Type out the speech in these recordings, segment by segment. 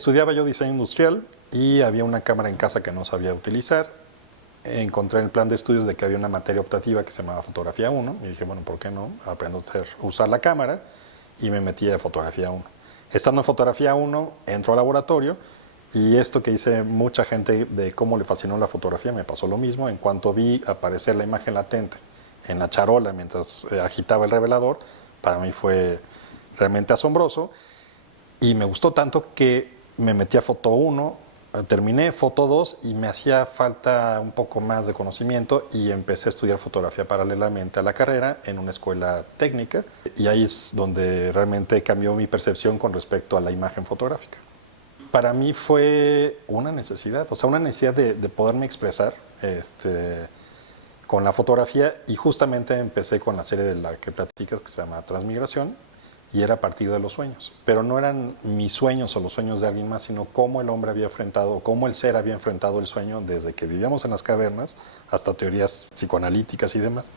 Estudiaba yo diseño industrial y había una cámara en casa que no sabía utilizar. Encontré en el plan de estudios de que había una materia optativa que se llamaba Fotografía 1 y dije, bueno, ¿por qué no? Aprendo a usar la cámara y me metí a Fotografía 1. Estando en Fotografía 1, entro al laboratorio y esto que dice mucha gente de cómo le fascinó la fotografía, me pasó lo mismo. En cuanto vi aparecer la imagen latente en la charola mientras agitaba el revelador, para mí fue realmente asombroso y me gustó tanto que me metí a Foto 1, terminé Foto 2 y me hacía falta un poco más de conocimiento y empecé a estudiar fotografía paralelamente a la carrera en una escuela técnica y ahí es donde realmente cambió mi percepción con respecto a la imagen fotográfica. Para mí fue una necesidad, o sea, una necesidad de poderme expresar con la fotografía y justamente empecé con la serie de la que platicas que se llama Transmigración y era a partir de los sueños, pero no eran mis sueños o los sueños de alguien más, sino cómo el hombre había enfrentado, cómo el ser había enfrentado el sueño desde que vivíamos en las cavernas hasta teorías psicoanalíticas y demás.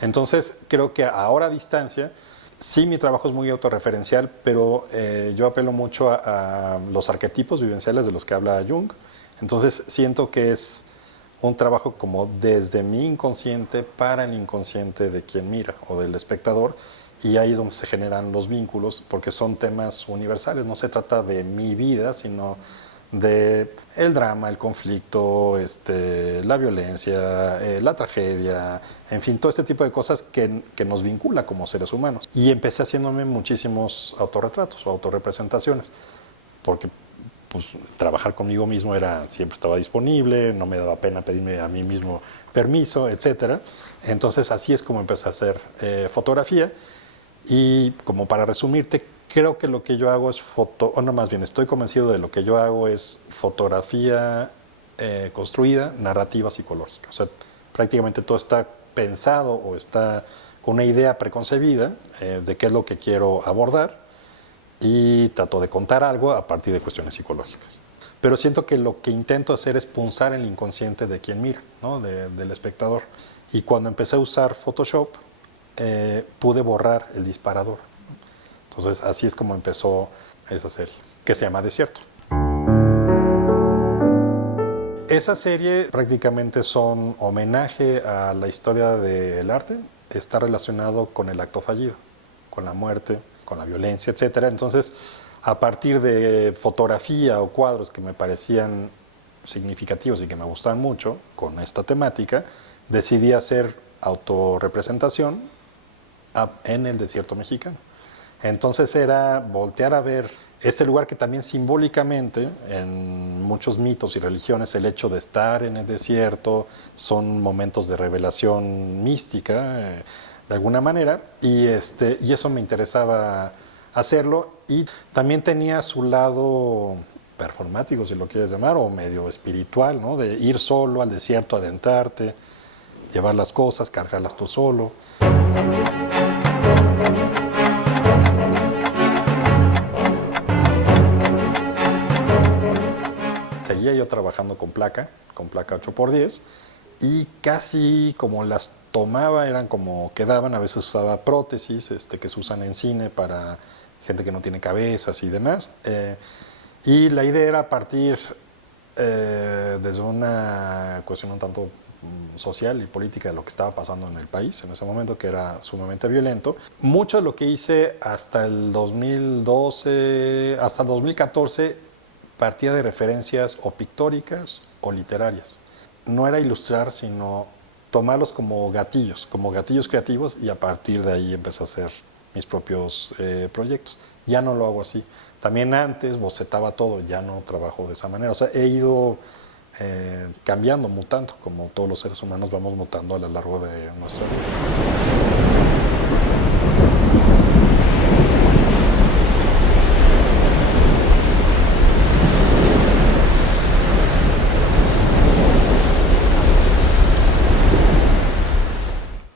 Entonces creo que ahora a distancia, sí mi trabajo es muy autorreferencial, pero yo apelo mucho a los arquetipos vivenciales de los que habla Jung, entonces siento que es un trabajo como desde mi inconsciente para el inconsciente de quien mira o del espectador. Y ahí es donde se generan los vínculos, porque son temas universales. No se trata de mi vida, sino de el drama, el conflicto, la violencia, la tragedia, en fin, todo este tipo de cosas que nos vincula como seres humanos. Y empecé haciéndome muchísimos autorretratos o autorrepresentaciones, porque pues, trabajar conmigo mismo siempre estaba disponible, no me daba pena pedirme a mí mismo permiso, etc. Entonces así es como empecé a hacer fotografía. Y como para resumirte, creo que lo que yo hago es más bien estoy convencido de lo que yo hago es fotografía construida, narrativa psicológica. O sea, prácticamente todo está pensado o está con una idea preconcebida de qué es lo que quiero abordar y trato de contar algo a partir de cuestiones psicológicas. Pero siento que lo que intento hacer es punzar el inconsciente de quien mira, ¿no? Del espectador. Y cuando empecé a usar Photoshop, pude borrar el disparador. Entonces así es como empezó esa serie, que se llama Desierto. Esa serie prácticamente son homenaje a la historia del arte, está relacionado con el acto fallido, con la muerte, con la violencia, etc. Entonces, a partir de fotografía o cuadros que me parecían significativos y que me gustaban mucho con esta temática, decidí hacer autorrepresentación en el desierto mexicano. Entonces era voltear a ver este lugar que también simbólicamente en muchos mitos y religiones el hecho de estar en el desierto son momentos de revelación mística de alguna manera y eso me interesaba hacerlo y también tenía su lado performático, si lo quieres llamar, o medio espiritual, ¿no? De ir solo al desierto, adentrarte, llevar las cosas, cargarlas tú solo. Seguía yo trabajando con placa 8x10 y casi como las tomaba eran como quedaban, a veces usaba prótesis que se usan en cine para gente que no tiene cabezas y demás. Y la idea era partir desde una cuestión un tanto social y política de lo que estaba pasando en el país en ese momento, que era sumamente violento. Mucho de lo que hice hasta el 2012, hasta 2014, partía de referencias o pictóricas o literarias. No era ilustrar, sino tomarlos como gatillos creativos y a partir de ahí empecé a hacer mis propios proyectos. Ya no lo hago así. También antes bocetaba todo, ya no trabajo de esa manera. O sea, he ido cambiando, mutando, como todos los seres humanos vamos mutando a lo largo de nuestra vida.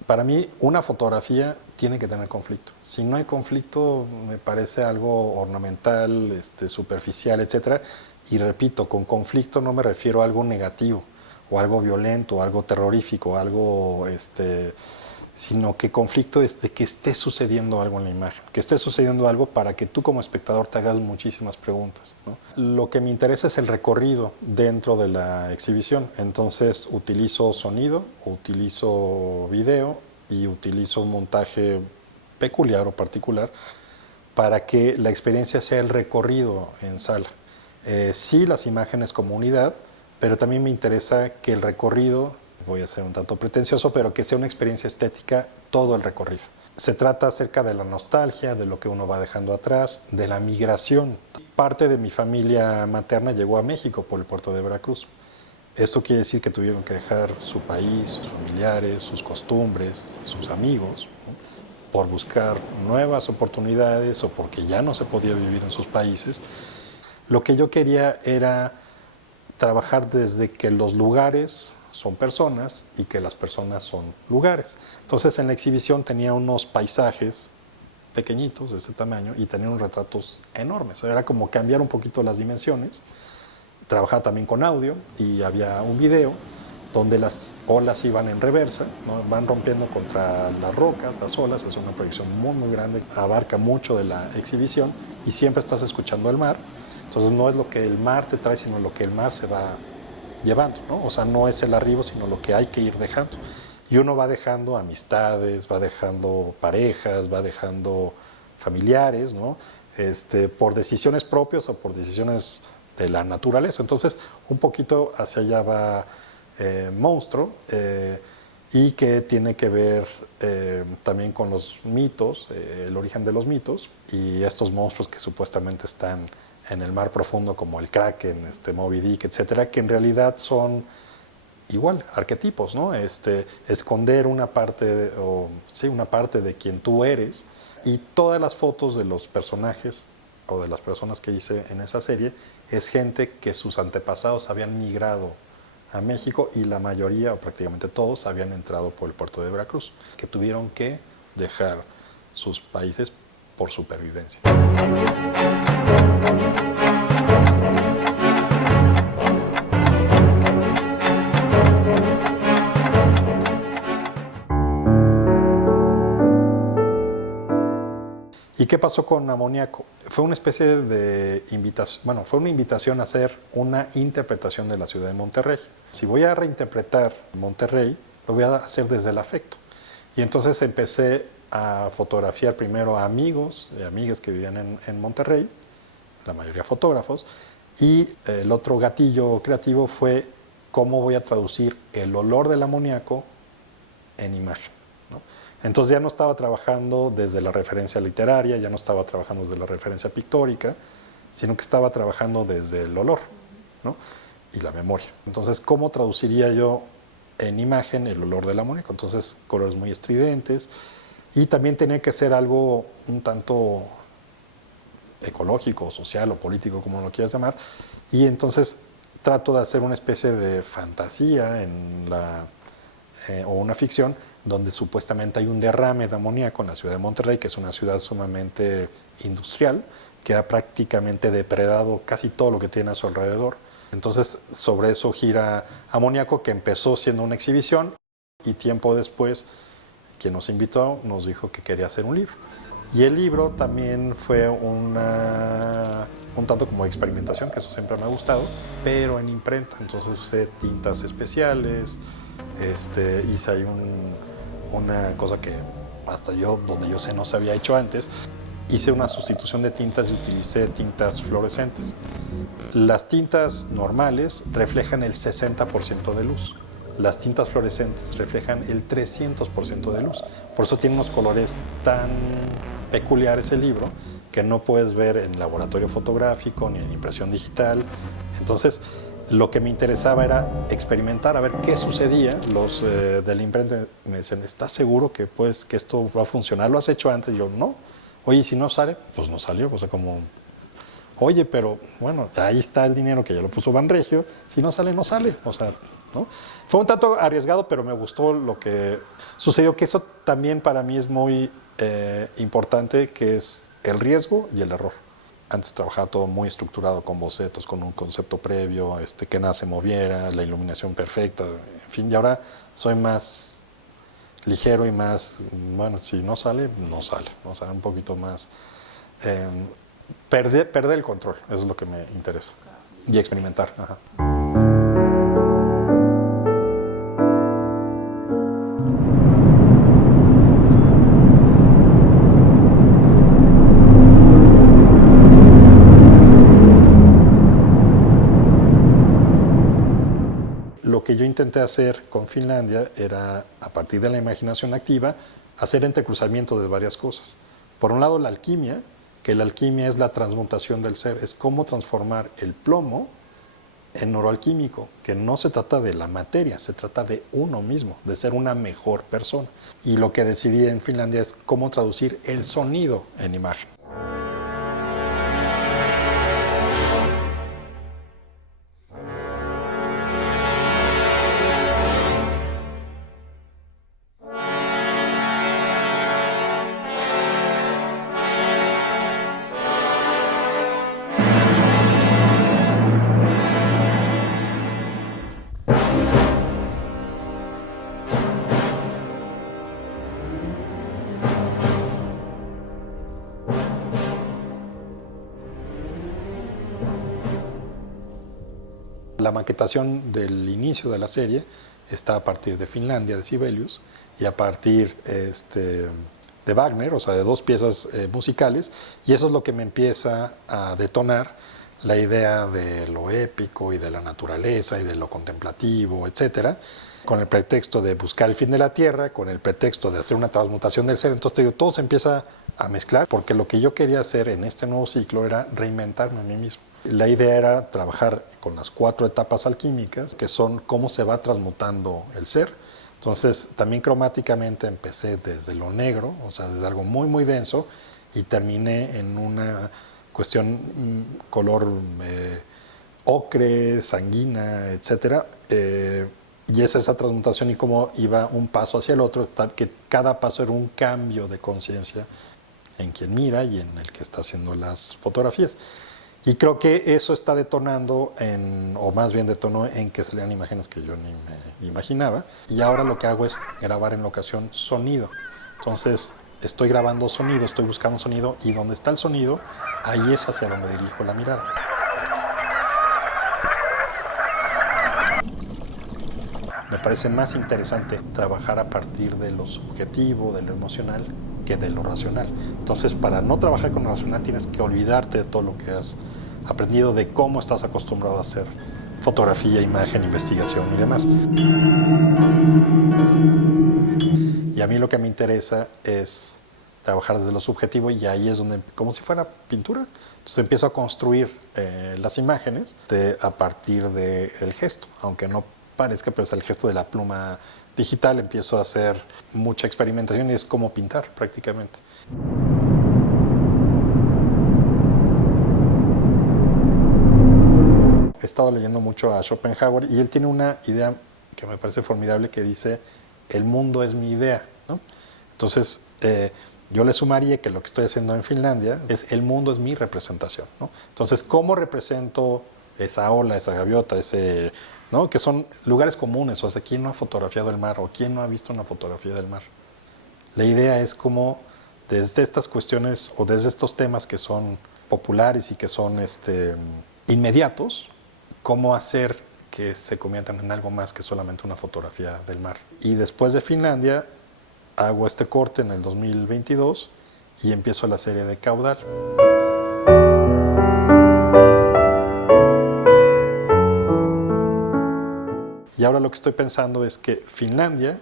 Para mí, una fotografía tiene que tener conflicto. Si no hay conflicto, me parece algo ornamental, superficial, etc. Y repito, con conflicto no me refiero a algo negativo, o algo violento, o algo terrorífico, algo sino que conflicto es de que esté sucediendo algo en la imagen, que esté sucediendo algo para que tú como espectador te hagas muchísimas preguntas, ¿no? Lo que me interesa es el recorrido dentro de la exhibición, entonces utilizo sonido, utilizo video y utilizo un montaje peculiar o particular para que la experiencia sea el recorrido en sala. Sí, las imágenes como unidad, pero también me interesa que el recorrido, voy a ser un tanto pretencioso, pero que sea una experiencia estética todo el recorrido. Se trata acerca de la nostalgia, de lo que uno va dejando atrás, de la migración. Parte de mi familia materna llegó a México por el puerto de Veracruz. Esto quiere decir que tuvieron que dejar su país, sus familiares, sus costumbres, sus amigos, ¿no? Por buscar nuevas oportunidades o porque ya no se podía vivir en sus países. Lo que yo quería era trabajar desde que los lugares son personas y que las personas son lugares. Entonces en la exhibición tenía unos paisajes pequeñitos de este tamaño y tenía unos retratos enormes. Era como cambiar un poquito las dimensiones. Trabajaba también con audio y había un video donde las olas iban en reversa, ¿no? Van rompiendo contra las rocas, las olas. Es una proyección muy, muy grande, abarca mucho de la exhibición y siempre estás escuchando el mar. Entonces no es lo que el mar te trae, sino lo que el mar se va llevando, ¿no? O sea, no es el arribo, sino lo que hay que ir dejando. Y uno va dejando amistades, va dejando parejas, va dejando familiares, ¿no? Por decisiones propias o por decisiones de la naturaleza. Entonces, un poquito hacia allá va Monstruo, y que tiene que ver también con los mitos, el origen de los mitos y estos monstruos que supuestamente están en el mar profundo, como el Kraken, Moby Dick, etcétera, que en realidad son igual arquetipos, ¿no? Esconder una parte, una parte de quien tú eres. Y todas las fotos de los personajes o de las personas que hice en esa serie es gente que sus antepasados habían migrado a México y la mayoría, o prácticamente todos, habían entrado por el puerto de Veracruz, que tuvieron que dejar sus países por supervivencia. ¿Y qué pasó con Amoníaco? Fue una especie de invitación, bueno, fue una invitación a hacer una interpretación de la ciudad de Monterrey. Si voy a reinterpretar Monterrey, lo voy a hacer desde el afecto. Y entonces empecé a fotografiar primero a amigos y amigas que vivían en Monterrey, la mayoría fotógrafos, y el otro gatillo creativo fue cómo voy a traducir el olor del amoníaco en imagen, ¿no? Entonces ya no estaba trabajando desde la referencia literaria, ya no estaba trabajando desde la referencia pictórica, sino que estaba trabajando desde el olor, ¿no? Y la memoria. Entonces, ¿cómo traduciría yo en imagen el olor del amoníaco? Entonces, colores muy estridentes y también tenía que ser algo un tanto ecológico, social o político, como lo quieras llamar, y entonces trato de hacer una especie de fantasía o una ficción donde supuestamente hay un derrame de amoníaco en la ciudad de Monterrey, que es una ciudad sumamente industrial, que ha prácticamente depredado casi todo lo que tiene a su alrededor. Entonces, sobre eso gira Amoníaco, que empezó siendo una exhibición y tiempo después, quien nos invitó nos dijo que quería hacer un libro. Y el libro también fue un tanto como experimentación, que eso siempre me ha gustado, pero en imprenta. Entonces usé tintas especiales, hice ahí una cosa que hasta yo, donde yo sé, no se había hecho antes. Hice una sustitución de tintas y utilicé tintas fluorescentes. Las tintas normales reflejan el 60% de luz. Las tintas fluorescentes reflejan el 300% de luz. Por eso tiene unos colores tan peculiares el libro que no puedes ver en laboratorio fotográfico ni en impresión digital. Entonces, lo que me interesaba era experimentar, a ver qué sucedía. Los de la imprenta me dicen, ¿estás seguro que esto va a funcionar? ¿Lo has hecho antes? Y yo, no. Oye, si no sale, pues no salió. O sea, como, oye, pero bueno, ahí está el dinero que ya lo puso Banregio. Si no sale, no sale. O sea, ¿no? Fue un tanto arriesgado, pero me gustó lo que sucedió, que eso también para mí es muy importante, que es el riesgo y el error. Antes trabajaba todo muy estructurado con bocetos, con un concepto previo, que nada se moviera, la iluminación perfecta, en fin, y ahora soy más ligero y más, bueno, si no sale, no sale. O sea, un poquito más... perder el control, eso es lo que me interesa. Y experimentar. Ajá. Lo que yo intenté hacer con Finlandia era, a partir de la imaginación activa, hacer entrecruzamiento de varias cosas. Por un lado, la alquimia, que la alquimia es la transmutación del ser, es cómo transformar el plomo en oro alquímico, que no se trata de la materia, se trata de uno mismo, de ser una mejor persona. Y lo que decidí en Finlandia es cómo traducir el sonido en imagen. La maquetación del inicio de la serie está a partir de Finlandia, de Sibelius, y a partir de Wagner, o sea, de dos piezas musicales, y eso es lo que me empieza a detonar la idea de lo épico y de la naturaleza y de lo contemplativo, etcétera, con el pretexto de buscar el fin de la tierra, con el pretexto de hacer una transmutación del ser. Entonces, te digo, todo se empieza a mezclar, porque lo que yo quería hacer en este nuevo ciclo era reinventarme a mí mismo. La idea era trabajar con las 4 etapas alquímicas, que son cómo se va transmutando el ser. Entonces, también cromáticamente empecé desde lo negro, o sea, desde algo muy, muy denso, y terminé en una cuestión color ocre, sanguina, etcétera. Y es esa transmutación y cómo iba un paso hacia el otro, que cada paso era un cambio de conciencia en quien mira y en el que está haciendo las fotografías. Y creo que eso está detonando, o más bien detonó en que salían imágenes que yo ni me imaginaba. Y ahora lo que hago es grabar en locación sonido. Entonces estoy grabando sonido, estoy buscando sonido, y donde está el sonido, ahí es hacia donde dirijo la mirada. Me parece más interesante trabajar a partir de lo subjetivo, de lo emocional, que de lo racional. Entonces, para no trabajar con lo racional, tienes que olvidarte de todo lo que has aprendido, de cómo estás acostumbrado a hacer fotografía, imagen, investigación y demás. Y a mí lo que me interesa es trabajar desde lo subjetivo, y ahí es donde, como si fuera pintura, entonces empiezo a construir las imágenes a partir del gesto, aunque no parezca, pero es el gesto de la pluma digital. Empiezo a hacer mucha experimentación y es como pintar prácticamente. He estado leyendo mucho a Schopenhauer y él tiene una idea que me parece formidable, que dice: el mundo es mi idea, ¿no? Entonces, yo le sumaría que lo que estoy haciendo en Finlandia es: el mundo es mi representación, ¿no? Entonces, ¿cómo represento esa ola, esa gaviota, ¿no? Que son lugares comunes? O sea, ¿quién no ha fotografiado el mar? ¿O quién no ha visto una fotografía del mar? La idea es cómo desde estas cuestiones o desde estos temas que son populares y que son inmediatos, cómo hacer que se conviertan en algo más que solamente una fotografía del mar. Y después de Finlandia hago este corte en el 2022 y empiezo la serie de Caudal. Y ahora lo que estoy pensando es que Finlandia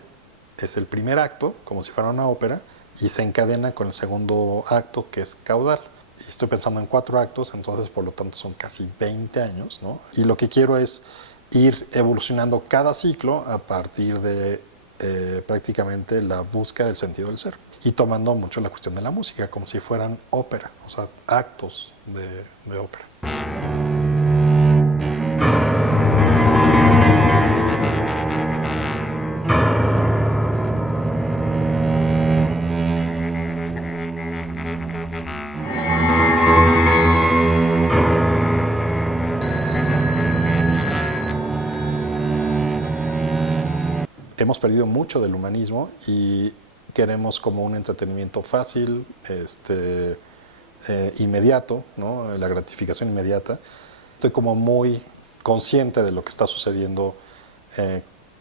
es el primer acto, como si fuera una ópera, y se encadena con el segundo acto, que es Caudal. Y estoy pensando en 4 actos, entonces por lo tanto son casi 20 años, ¿no? Y lo que quiero es ir evolucionando cada ciclo a partir de prácticamente la búsqueda del sentido del ser. Y tomando mucho la cuestión de la música, como si fueran ópera, o sea, actos de ópera. hemos perdido mucho del humanismo y queremos como un entretenimiento fácil, inmediato, ¿no? La gratificación inmediata. Estoy como muy consciente de lo que está sucediendo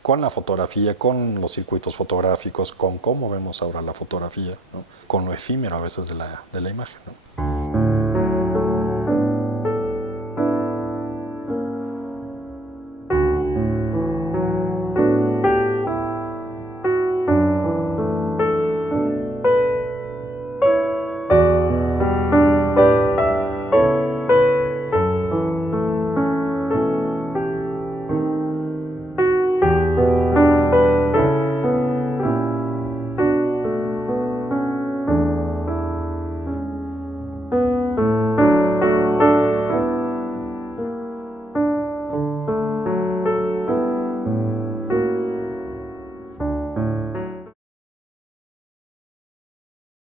con la fotografía, con los circuitos fotográficos, con cómo vemos ahora la fotografía, ¿no? Con lo efímero a veces de la imagen, ¿no?